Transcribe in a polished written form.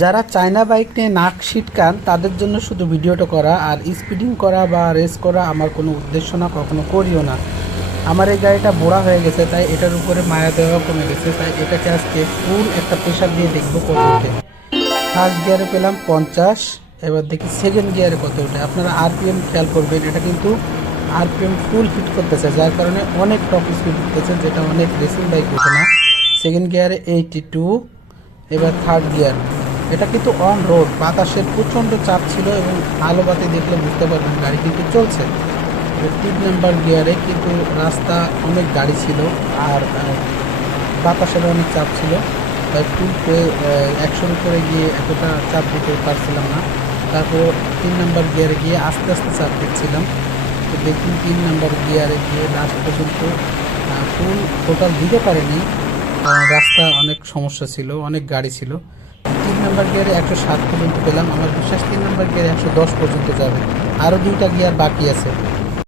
যারা China bike নিয়ে নাক সিটকান তাদের জন্য শুধু ভিডিওটা করা, আর স্পিডিং করা বা রেস করা আমার কোনো উদ্দেশ্য না, কখনো করিও না। আমার এই গাড়িটা বোড়া হয়ে গেছে, তাই এটার উপরে মায়া দেওয়া কমে গেছে, তাই এটাকে আজকে ফুল একটা প্রেশার দিয়ে দেখবো কত ওঠে। ফার্স্ট গিয়ারে পেলাম 50, এবার দেখি সেকেন্ড গিয়ারে কত ওঠে। আপনারা আরপিএম খেয়াল করবেন, এটা কিন্তু আরপিএম ফুল হিট করতেছে, যার কারণে অনেক টপ স্পিড উঠতেছে, যেটা অনেক রেসিং বাইক ওঠে না। সেকেন্ড গিয়ারে 82। এবার থার্ড গিয়ার, এটা কিন্তু অন রোড, বাতাসের প্রচণ্ড চাপ ছিল এবং আলো বাতি দেখলে বুঝতে পারবেন গাড়ি কিন্তু চলছে। 3 নাম্বার গিয়ারে কিন্তু রাস্তা অনেক গাড়ি ছিল আর বাতাসের অনেক চাপ ছিল, তাই ফুল 100-এর উপরে গিয়ে এতটা চাপ দিতে পারছিলাম না। তারপর 3 নাম্বার গিয়ারে গিয়ে আস্তে আস্তে চাপ দিচ্ছিলাম। তো দেখুন 3 নাম্বার গিয়ারে গিয়ে লাস্ট পর্যন্ত ফুল টোটাল দিতে পারিনি, কারণ রাস্তা অনেক সমস্যা ছিল, অনেক গাড়ি ছিল। 3 নাম্বার গিয়ারে 107 পর্যন্ত পেলাম। আমার বিশ্বাস 3 নাম্বার গিয়ারে 110 পর্যন্ত যাবে, আরও 2টা গিয়ার বাকি আছে।